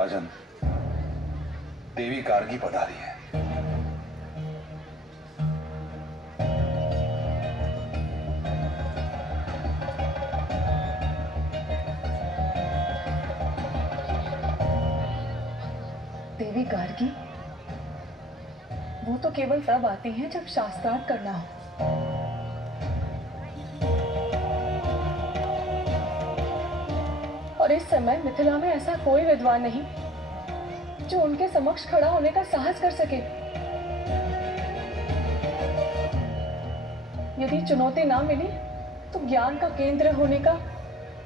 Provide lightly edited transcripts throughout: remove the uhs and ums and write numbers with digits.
राजन, देवी गार्गी पधारी है। देवी गार्गी? वो तो केवल तब आती हैं जब शास्त्रार्थ करना हो। और इस समय मिथिला में ऐसा कोई विद्वान नहीं जो उनके समक्ष खड़ा होने का साहस कर सके। यदि चुनौती ना मिली तो ज्ञान का केंद्र होने का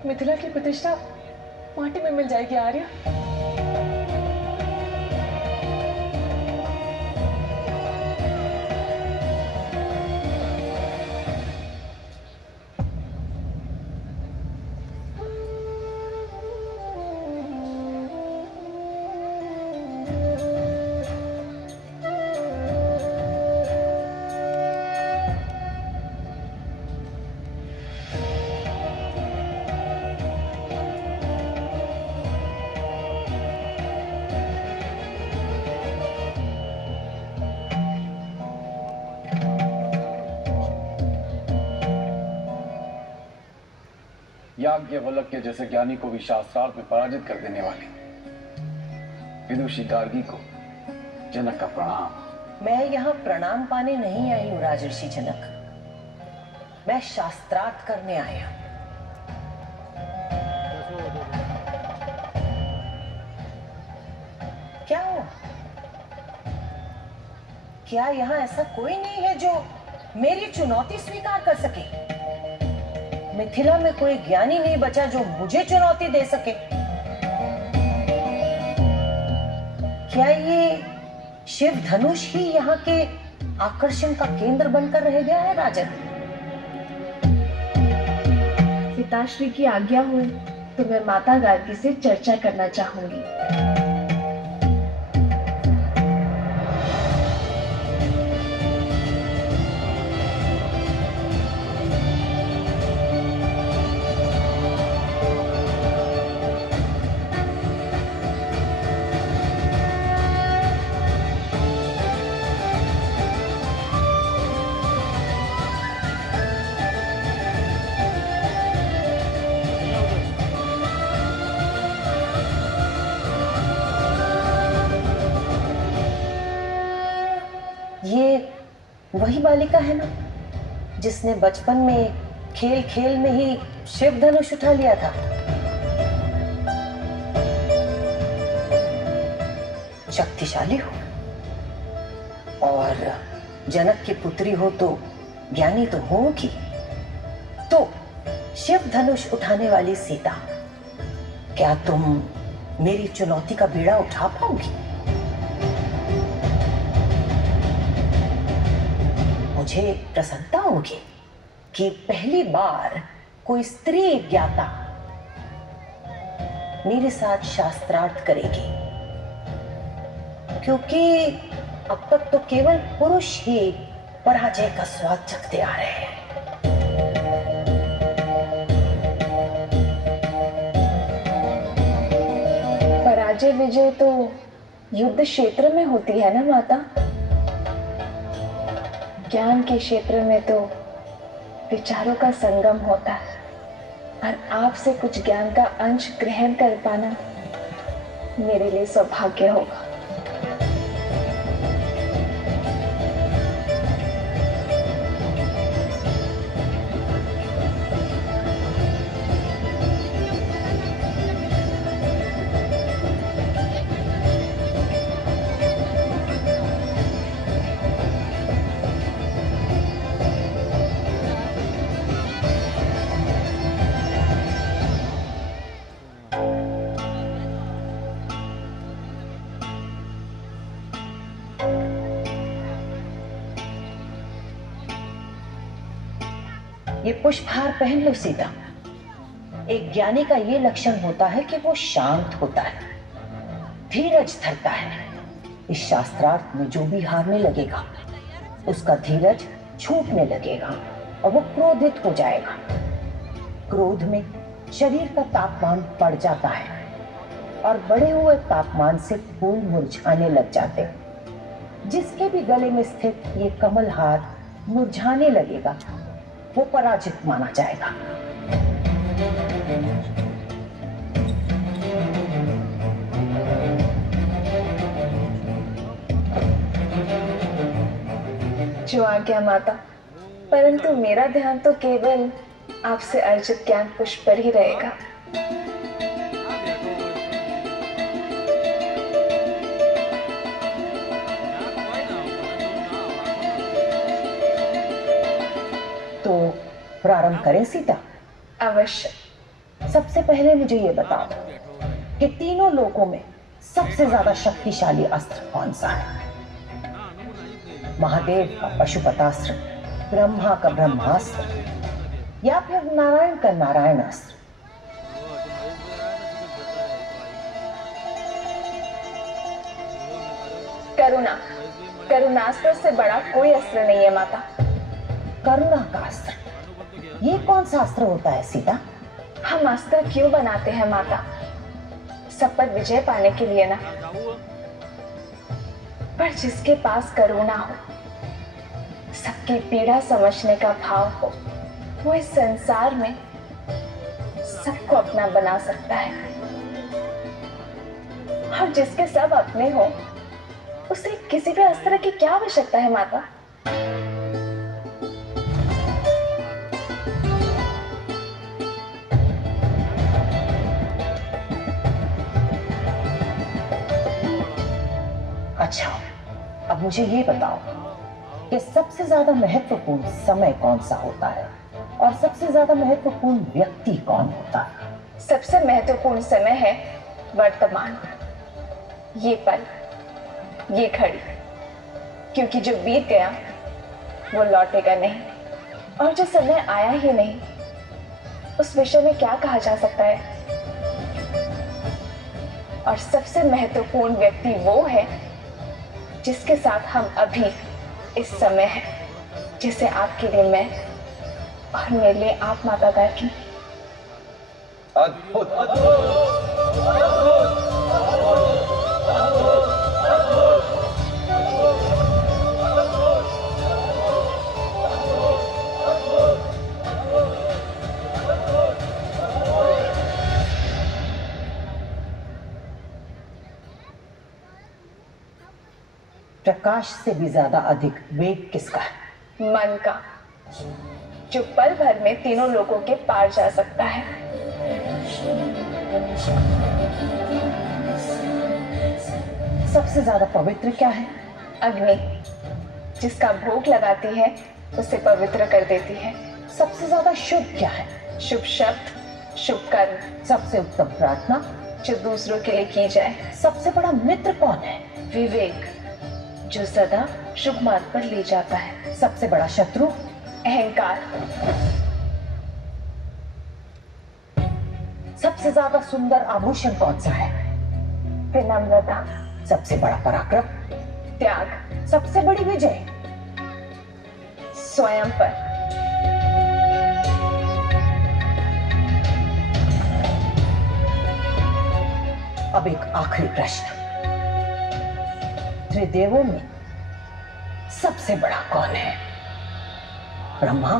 मिथिला की प्रतिष्ठा माटी में मिल जाएगी आर्य। याज्ञवल्क्य के जैसे ज्ञानी को भी शास्त्रार्थ में पराजित कर देने वाली विदुषी गार्गी को जनक का प्रणाम। मैं यहाँ प्रणाम पाने नहीं आई हूँ राजर्षि जनक, मैं शास्त्रार्थ करने आया। क्या हुआ? क्या यहाँ ऐसा कोई नहीं है जो मेरी चुनौती स्वीकार कर सके? मिथिला में कोई ज्ञानी नहीं बचा जो मुझे चुनौती दे सके। क्या ये शिव धनुष ही यहाँ के आकर्षण का केंद्र बनकर रह गया है राजन? पिताश्री की आज्ञा हो तो मैं माता गार्गी से चर्चा करना चाहूंगी। ये वही बालिका है ना जिसने बचपन में खेल खेल में ही शिव धनुष उठा लिया था? शक्तिशाली हो और जनक की पुत्री हो तो ज्ञानी तो होगी। तो शिव धनुष उठाने वाली सीता, क्या तुम मेरी चुनौती का बीड़ा उठा पाओगी? मुझे प्रसन्नता होगी कि पहली बार कोई स्त्री ज्ञाता मेरे साथ शास्त्रार्थ करेगी, क्योंकि अब तक तो केवल पुरुष ही पराजय का स्वाद चखते आ रहे हैं। पराजय विजय तो युद्ध क्षेत्र में होती है ना माता। ज्ञान के क्षेत्र में तो विचारों का संगम होता है और आपसे कुछ ज्ञान का अंश ग्रहण कर पाना मेरे लिए सौभाग्य होगा। ये पुष्पहार पहन लो सीता। एक ज्ञानी का ये लक्षण होता है कि वो शांत होता है, धीरज धरता है। इस शास्त्रार्थ में जो भी हारने लगेगा उसका धीरज छूटने लगेगा और वो क्रोधित हो जाएगा। क्रोध में शरीर का तापमान बढ़ जाता है और बढ़े हुए तापमान से फूल मुरझाने लग जाते हैं। जिसके भी गले में स्थित ये कमल हार मुरझाने लगेगा वो पराजित माना जाएगा। जो आज्ञा माता, परंतु मेरा ध्यान तो केवल आपसे अर्जित ज्ञान पुष्प पर ही रहेगा। तो प्रारंभ करें सीता? अवश्य। सबसे पहले मुझे ये बताओ कि तीनों लोकों में सबसे ज्यादा शक्तिशाली अस्त्र कौन सा है? महादेव का पशुपतास्त्र, ब्रह्मा का ब्रह्मास्त्र, या फिर नारायण का नारायणास्त्र? करुणास्त्र से बड़ा कोई अस्त्र नहीं है माता। करुणा का अस्त्र, ये कौन सा अस्त्र होता है सीता? हम अस्त्र क्यों बनाते हैं माता? सब पर विजय पाने के लिए ना। पर जिसके पास करुणा हो, सबकी पीड़ा समझने का भाव हो, वो इस संसार में सबको अपना बना सकता है। और जिसके सब अपने हो, उसे किसी भी अस्त्र की क्या आवश्यकता है माता? अच्छा, अब मुझे ये बताओ कि सबसे ज्यादा महत्वपूर्ण समय कौन सा होता है और सबसे ज्यादा महत्वपूर्ण व्यक्ति कौन होता है? सबसे महत्वपूर्ण समय है वर्तमान, ये पल, ये घड़ी, क्योंकि जो बीत गया वो लौटेगा नहीं, और जो समय आया ही नहीं उस विषय में क्या कहा जा सकता है। और सबसे महत्वपूर्ण व्यक्ति वो है जिसके साथ हम अभी इस समय हैं, जिसे आपके लिए मैं और मेरे लिए आप माता की। अद्भुत। प्रकाश से भी ज्यादा अधिक वेग किसका है? मन का, जो पल भर में तीनों लोगों के पार जा सकता है। सबसे ज्यादा पवित्र क्या है? अग्नि, जिसका भोग लगाती है उसे पवित्र कर देती है। सबसे ज्यादा शुभ क्या है? शुभ शब्द, शुभ कर्म। सबसे उत्तम प्रार्थना, जो दूसरों के लिए की जाए। सबसे बड़ा मित्र कौन है? विवेक, जो सदा शुभ मार्ग पर ले जाता है। सबसे बड़ा शत्रु? अहंकार। सबसे ज्यादा सुंदर आभूषण कौन सा है? विनम्रता। सबसे बड़ा पराक्रम? त्याग। सबसे बड़ी विजय? स्वयं पर। अब एक आखिरी प्रश्न, त्रिदेवों में सबसे बड़ा कौन है? ब्रह्मा,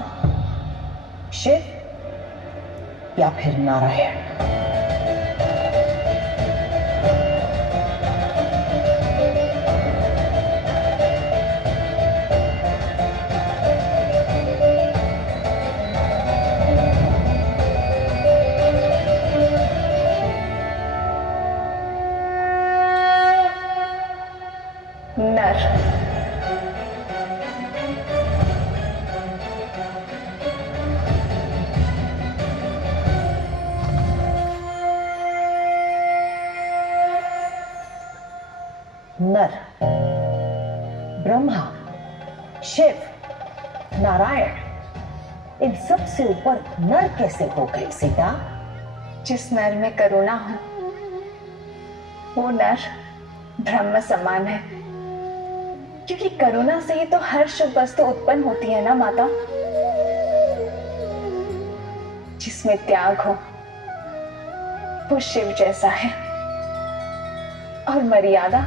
शिव या फिर नारायण? नर। नर। ब्रह्मा, शिव, नारायण, इन सब से ऊपर नर कैसे हो गई सीता? जिस नर में करुणा हो, वो नर ब्रह्म समान है, क्योंकि करुणा से ही तो हर शुभ वस्तु उत्पन्न होती है ना माता। जिसमें त्याग हो वो शिव जैसा है, और मर्यादा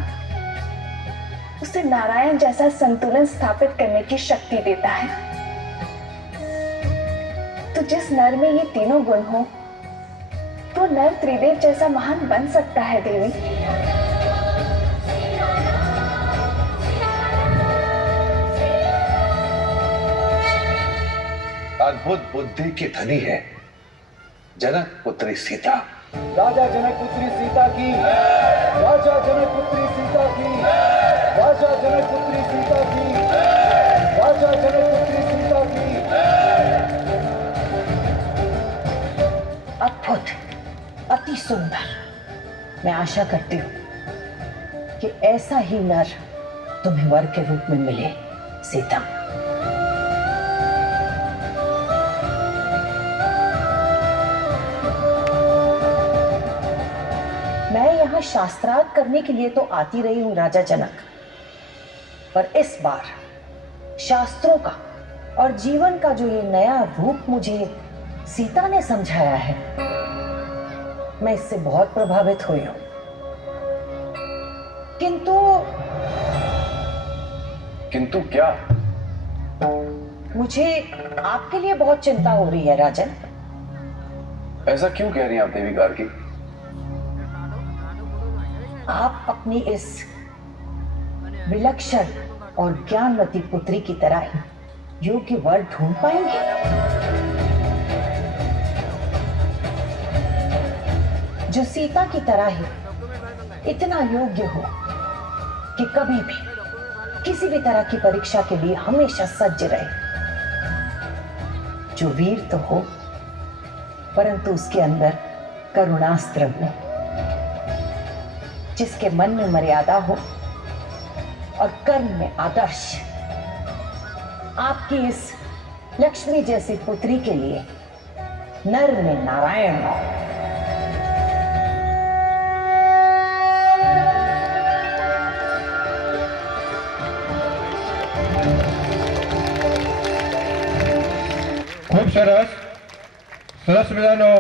उसे नारायण जैसा संतुलन स्थापित करने की शक्ति देता है। तो जिस नर में ये तीनों गुण हो, तो नर त्रिदेव जैसा महान बन सकता है देवी। अद्भुत बुद्धि की धनी है जनक पुत्री सीता। राजा जनक पुत्री सीता की, राजा जनक पुत्री सीता की, राजा जनक पुत्री सीता की, राजा जनक पुत्री सीता की। अद्भुत, अति सुंदर। मैं आशा करती हूँ कि ऐसा ही नर तुम्हें वर के रूप में मिले सीता। मैं यहाँ शास्त्रार्थ करने के लिए तो आती रही हूँ राजा जनक, पर इस बार शास्त्रों का और जीवन का जो ये नया रूप मुझे सीता ने समझाया है, मैं इससे बहुत प्रभावित हुई हूं। किंतु क्या? मुझे आपके लिए बहुत चिंता हो रही है राजन। ऐसा क्यों कह रही हैं आप देवी गार्गी? आप अपनी इस विलक्षण और ज्ञानवती पुत्री की तरह ही योग्य वर ढूंढ पाएंगे? जो सीता की तरह ही इतना योग्य हो कि कभी भी किसी भी तरह की परीक्षा के लिए हमेशा सज्ज रहे। जो वीर तो हो, परंतु उसके अंदर करुणास्त्र हो, जिसके मन में मर्यादा हो और कर्म में आदर्श। आपकी इस लक्ष्मी जैसी पुत्री के लिए नर में नारायण हो। खूब सरस, सरस मजानो।